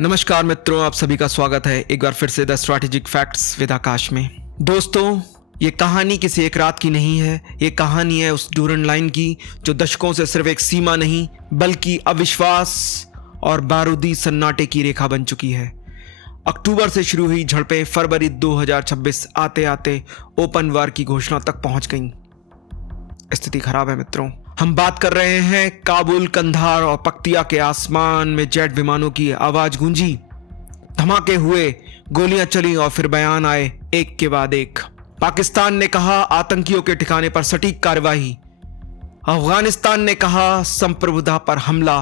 नमस्कार मित्रों, आप सभी का स्वागत है एक बार फिर से द स्ट्रैटेजिक फैक्ट्स विद आकाश में। दोस्तों, ये कहानी किसी एक रात की नहीं है। ये कहानी है उस ड्यूरन लाइन की जो दशकों से सिर्फ एक सीमा नहीं बल्कि अविश्वास और बारूदी सन्नाटे की रेखा बन चुकी है। अक्टूबर से शुरू हुई झड़पें फरवरी 2026 आते आते ओपन वार की घोषणा तक पहुंच गईं। स्थिति खराब है मित्रों। हम बात कर रहे हैं काबुल, कंधार और पक्तिया के आसमान में जेट विमानों की आवाज गूंजी, धमाके हुए, गोलियां चली और फिर बयान आए एक के बाद एक। पाकिस्तान ने कहा आतंकियों के ठिकाने पर सटीक कार्रवाई। अफगानिस्तान ने कहा संप्रभुता पर हमला,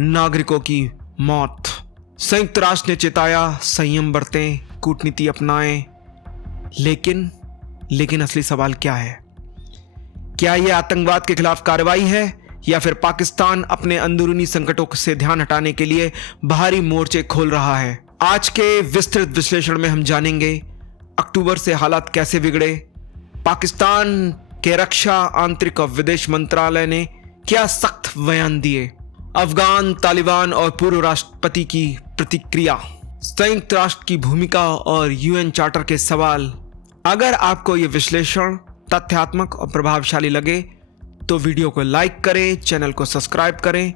नागरिकों की मौत। संयुक्त राष्ट्र ने चेताया संयम बरतें, कूटनीति अपनाएं। लेकिन असली सवाल क्या है? क्या यह आतंकवाद के खिलाफ कार्रवाई है या फिर पाकिस्तान अपने अंदरूनी संकटों से ध्यान हटाने के लिए बाहरी मोर्चे खोल रहा है? आज के विस्तृत विश्लेषण में हम जानेंगे अक्टूबर से हालात कैसे बिगड़े, पाकिस्तान के रक्षा, आंतरिक और विदेश मंत्रालय ने क्या सख्त बयान दिए, अफगान, तालिबान और पूर्व राष्ट्रपति की प्रतिक्रिया, संयुक्त राष्ट्र की भूमिका और यूएन चार्टर के सवाल। अगर आपको यह विश्लेषण तथ्यात्मक और प्रभावशाली लगे तो वीडियो को लाइक करें, चैनल को सब्सक्राइब करें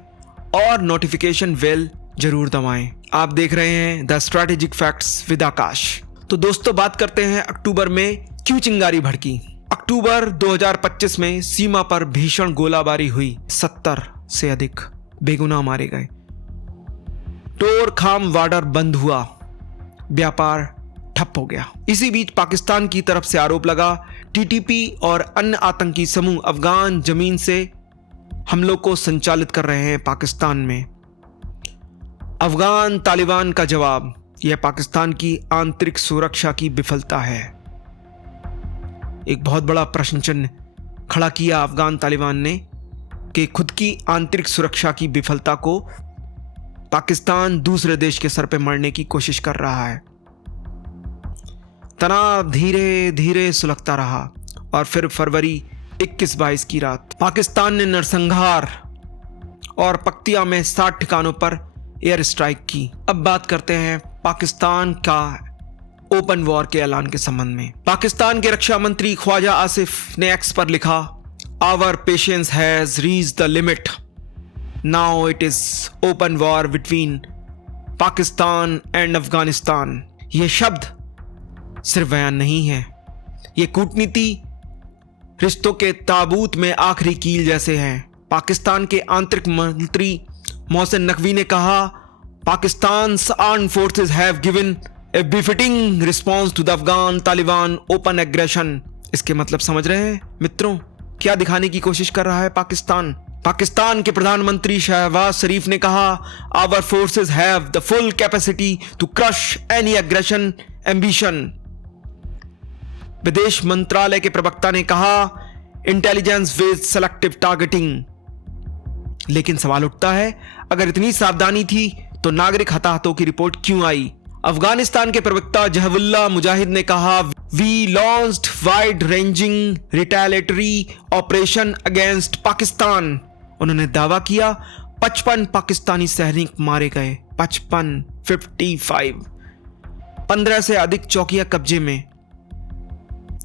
और नोटिफिकेशन बेल जरूर दबाएं। आप देख रहे हैं द स्ट्रैटेजिक फैक्ट्स विद आकाश। तो दोस्तों, बात करते हैं अक्टूबर में क्यों चिंगारी भड़की। अक्टूबर 2025 में सीमा पर भीषण गोलाबारी हुई, 70 से अधिक बेगुनाह मारे गए, टोर खाम वार्डर बंद हुआ, व्यापार ठप हो गया। इसी बीच पाकिस्तान की तरफ से आरोप लगा टीटीपी और अन्य आतंकी समूह अफगान जमीन से हमलों को संचालित कर रहे हैं पाकिस्तान में। अफगान तालिबान का जवाब, यह पाकिस्तान की आंतरिक सुरक्षा की विफलता है। एक बहुत बड़ा प्रश्न चिन्ह खड़ा किया अफगान तालिबान ने कि खुद की आंतरिक सुरक्षा की विफलता को पाकिस्तान दूसरे देश के सर पे मरने की कोशिश कर रहा है। तनाव धीरे धीरे सुलगता रहा और फिर फरवरी 21-22 की रात पाकिस्तान ने नरसंहार और पक्तिया में 60 ठिकानों पर एयर स्ट्राइक की। अब बात करते हैं पाकिस्तान का ओपन वॉर के ऐलान के संबंध में। पाकिस्तान के रक्षा मंत्री ख्वाजा आसिफ ने एक्स पर लिखा, our patience has reached the limit, now it is open war between Pakistan and Afghanistan. ये शब्द सिर्फ बयान नहीं है, ये कूटनीति रिश्तों के ताबूत में आखिरी कील जैसे हैं। पाकिस्तान के आंतरिक मंत्री मोहसिन नकवी ने कहा, Pakistan's armed forces have given a befitting response to the Afghan Taliban open aggression. इसके मतलब समझ रहे हैं मित्रों, क्या दिखाने की कोशिश कर रहा है पाकिस्तान? पाकिस्तान के प्रधानमंत्री शहबाज शरीफ ने कहा, our forces have the full capacity to crush any aggression ambition. विदेश मंत्रालय के प्रवक्ता ने कहा, इंटेलिजेंस बेस्ड सेलेक्टिव टारगेटिंग। लेकिन सवाल उठता है, अगर इतनी सावधानी थी तो नागरिक हताहतों की रिपोर्ट क्यों आई? अफगानिस्तान के प्रवक्ता जहवुल्लाह मुजाहिद ने कहा, we launched wide ranging retaliatory operation against Pakistan. उन्होंने दावा किया 55 पाकिस्तानी सैनिक मारे गए। 55 15 से अधिक चौकियां कब्जे में,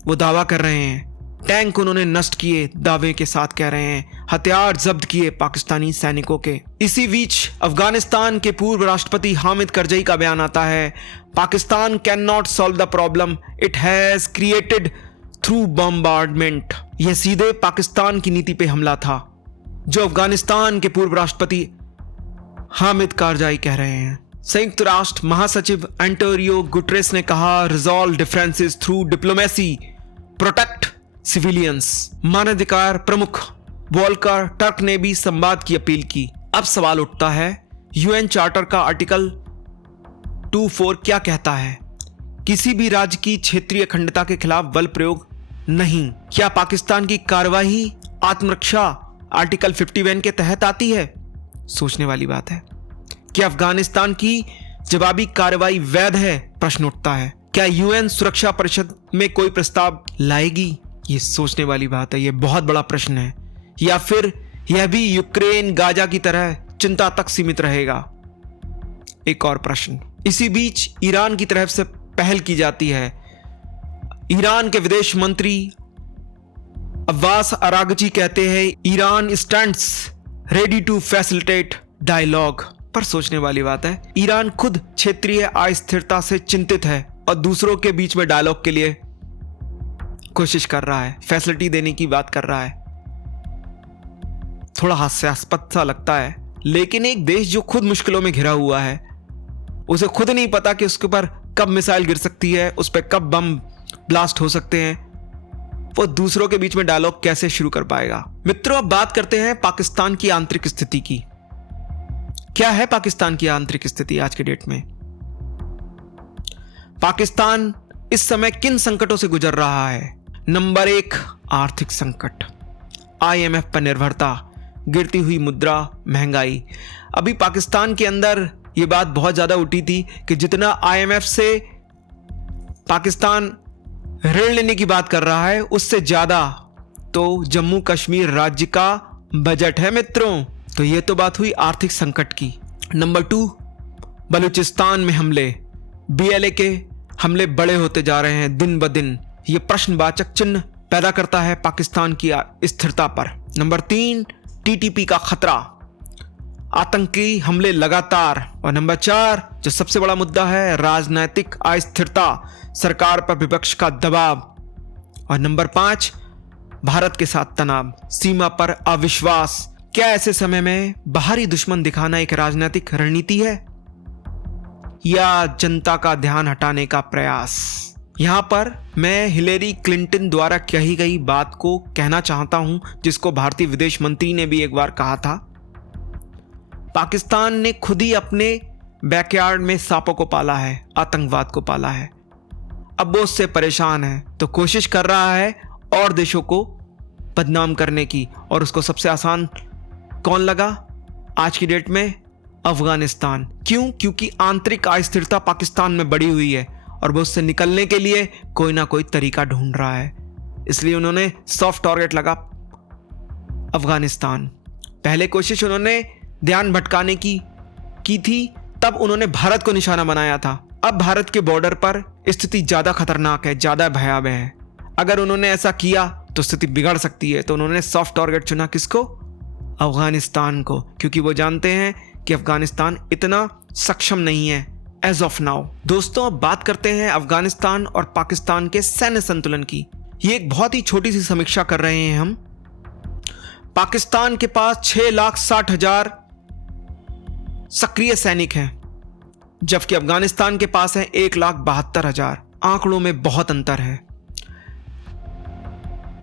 वो दावा कर रहे हैं। टैंक उन्होंने नष्ट किए, दावे के साथ कह रहे हैं। हथियार जब्त किए पाकिस्तानी सैनिकों के। इसी बीच अफगानिस्तान के पूर्व राष्ट्रपति हामिद करजई का बयान आता है, Pakistan can not solve the problem it has created through bombardment. यह सीधे पाकिस्तान की नीति पे हमला था, जो अफगानिस्तान के पूर्व राष्ट्रपति हामिद करजई कह रहे हैं। संयुक्त राष्ट्र महासचिव एंटोनियो गुटेरेस ने कहा, resolve differences through diplomacy, protect civilians. मानवाधिकार प्रमुख वोल्कर टर्क ने भी संवाद की अपील की। अब सवाल उठता है, यूएन चार्टर का आर्टिकल 24 क्या कहता है? किसी भी राज्य की क्षेत्रीय अखंडता के खिलाफ बल प्रयोग नहीं। क्या पाकिस्तान की कार्यवाही आत्मरक्षा आर्टिकल 51 के तहत आती है? सोचने वाली बात है। क्या अफगानिस्तान की जवाबी कार्रवाई वैध है? प्रश्न उठता है। क्या यूएन सुरक्षा परिषद में कोई प्रस्ताव लाएगी? ये सोचने वाली बात है, ये बहुत बड़ा प्रश्न है। या फिर यह भी यूक्रेन गाजा की तरह चिंता तक सीमित रहेगा? एक और प्रश्न। इसी बीच ईरान की तरफ से पहल की जाती है। ईरान के विदेश मंत्री अब्बास अरागची कहते हैं Iran stands ready to facilitate dialogue. पर सोचने वाली बात है, ईरान खुद क्षेत्रीय अस्थिरता से चिंतित है और दूसरों के बीच में डायलॉग के लिए कोशिश कर रहा है, फैसिलिटी देने की बात कर रहा है। थोड़ा हास्यास्पद सा लगता है, लेकिन एक देश जो खुद मुश्किलों में घिरा हुआ है, उसे खुद नहीं पता कि उसके ऊपर कब मिसाइल गिर सकती है, उस पर कब बम ब्लास्ट हो सकते हैं, वो दूसरों के बीच में डायलॉग कैसे शुरू कर पाएगा। मित्रों, अब बात करते हैं पाकिस्तान की आंतरिक स्थिति की। क्या है पाकिस्तान की आंतरिक स्थिति आज के डेट में? पाकिस्तान इस समय किन संकटों से गुजर रहा है? नंबर 1, आर्थिक संकट, IMF पर निर्भरता, गिरती हुई मुद्रा, महंगाई। अभी पाकिस्तान के अंदर यह बात बहुत ज्यादा उठी थी कि जितना IMF से पाकिस्तान ऋण लेने की बात कर रहा है, उससे ज्यादा तो जम्मू कश्मीर राज्य का बजट है मित्रों। तो ये तो बात हुई आर्थिक संकट की। नंबर 2, बलूचिस्तान में हमले, BLA के हमले बड़े होते जा रहे हैं दिन ब दिन। ये प्रश्नवाचक चिन्ह पैदा करता है पाकिस्तान की स्थिरता पर। नंबर 3, TTP का खतरा, आतंकी हमले लगातार। और नंबर 4, जो सबसे बड़ा मुद्दा है, राजनीतिक अस्थिरता, सरकार पर विपक्ष का दबाव। और नंबर 5, भारत के साथ तनाव, सीमा पर अविश्वास। क्या ऐसे समय में बाहरी दुश्मन दिखाना एक राजनीतिक रणनीति है या जनता का ध्यान हटाने का प्रयास? यहां पर मैं हिलेरी क्लिंटन द्वारा कही गई बात को कहना चाहता हूं, जिसको भारतीय विदेश मंत्री ने भी एक बार कहा था। पाकिस्तान ने खुद ही अपने बैकयार्ड में सांपों को पाला है, आतंकवाद को पाला है। अब वो उससे परेशान है तो कोशिश कर रहा है और देशों को बदनाम करने की। और उसको सबसे आसान कौन लगा आज की डेट में? अफगानिस्तान। क्यों? क्योंकि आंतरिक अस्थिरता पाकिस्तान में बढ़ी हुई है और वो उससे निकलने के लिए कोई ना कोई तरीका ढूंढ रहा है। इसलिए उन्होंने सॉफ्ट टारगेट लगा अफगानिस्तान। पहले कोशिश उन्होंने ध्यान भटकाने की थी, तब उन्होंने भारत को निशाना बनाया था। अब भारत के बॉर्डर पर स्थिति ज्यादा खतरनाक है, ज्यादा भयावह है। अगर उन्होंने ऐसा किया तो स्थिति बिगड़ सकती है। तो उन्होंने सॉफ्ट टारगेट चुना, किसको? अफगानिस्तान को, क्योंकि वो जानते हैं कि अफगानिस्तान इतना सक्षम नहीं है एज ऑफ नाउ। दोस्तों, अब बात करते हैं अफगानिस्तान और पाकिस्तान के सैन्य संतुलन की। ये एक बहुत ही छोटी सी समीक्षा कर रहे हैं हम। पाकिस्तान के पास 6,60,000 सक्रिय सैनिक हैं, जबकि अफगानिस्तान के पास है 1,72,000। आंकड़ों में बहुत अंतर है।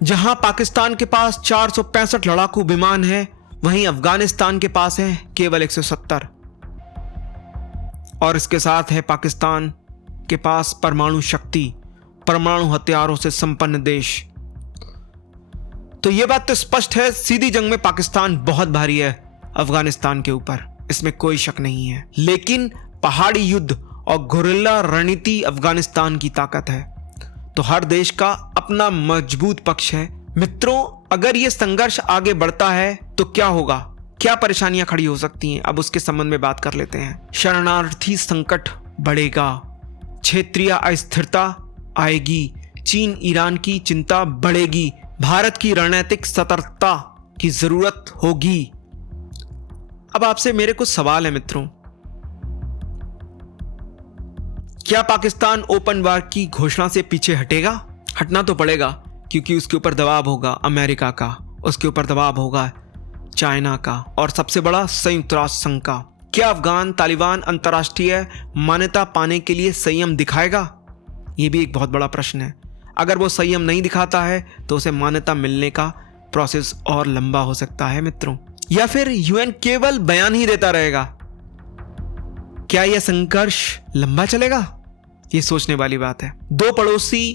जहां पाकिस्तान के पास 465 लड़ाकू विमान हैं, वहीं अफगानिस्तान के पास है केवल 170। और इसके साथ है पाकिस्तान के पास परमाणु शक्ति, परमाणु हथियारों से संपन्न देश। तो यह बात तो स्पष्ट है, सीधी जंग में पाकिस्तान बहुत भारी है अफगानिस्तान के ऊपर, इसमें कोई शक नहीं है। लेकिन पहाड़ी युद्ध और गुरिल्ला रणनीति अफगानिस्तान की ताकत है। तो हर देश का अपना मजबूत पक्ष है। मित्रों, अगर यह संघर्ष आगे बढ़ता है तो क्या होगा, क्या परेशानियां खड़ी हो सकती हैं, अब उसके संबंध में बात कर लेते हैं। शरणार्थी संकट बढ़ेगा, क्षेत्रीय अस्थिरता आएगी, चीन ईरान की चिंता बढ़ेगी, भारत की रणनीतिक सतर्कता की जरूरत होगी। अब आपसे मेरे कुछ सवाल है मित्रों। क्या पाकिस्तान ओपन वार की घोषणा से पीछे हटेगा? हटना तो पड़ेगा, क्योंकि उसके ऊपर दबाव होगा अमेरिका का, उसके ऊपर दबाव होगा चाइना का, और सबसे बड़ा संयुक्त राष्ट्र संघ का। क्या अफगान तालिबान अंतर्राष्ट्रीय मान्यता पाने के लिए संयम दिखाएगा? यह भी एक बहुत बड़ा प्रश्न है। अगर वो संयम नहीं दिखाता है तो उसे मान्यता मिलने का प्रोसेस और लंबा हो सकता है मित्रों। या फिर यूएन केवल बयान ही देता रहेगा? क्या यह संघर्ष लंबा चलेगा? ये सोचने वाली बात है। दो पड़ोसी,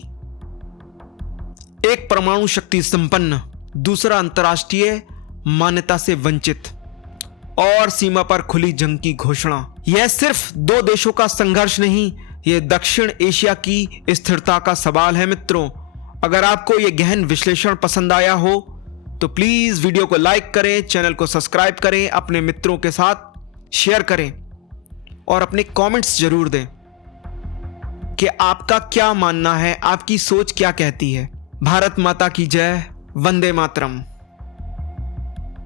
एक परमाणु शक्ति संपन्न, दूसरा अंतर्राष्ट्रीय मान्यता से वंचित, और सीमा पर खुली जंग की घोषणा। यह सिर्फ दो देशों का संघर्ष नहीं, यह दक्षिण एशिया की स्थिरता का सवाल है मित्रों। अगर आपको यह गहन विश्लेषण पसंद आया हो तो प्लीज वीडियो को लाइक करें, चैनल को सब्सक्राइब करें, अपने मित्रों के साथ शेयर करें। और अपने कमेंट्स जरूर दें कि आपका क्या मानना है, आपकी सोच क्या कहती है। भारत माता की जय, वंदे मातरम।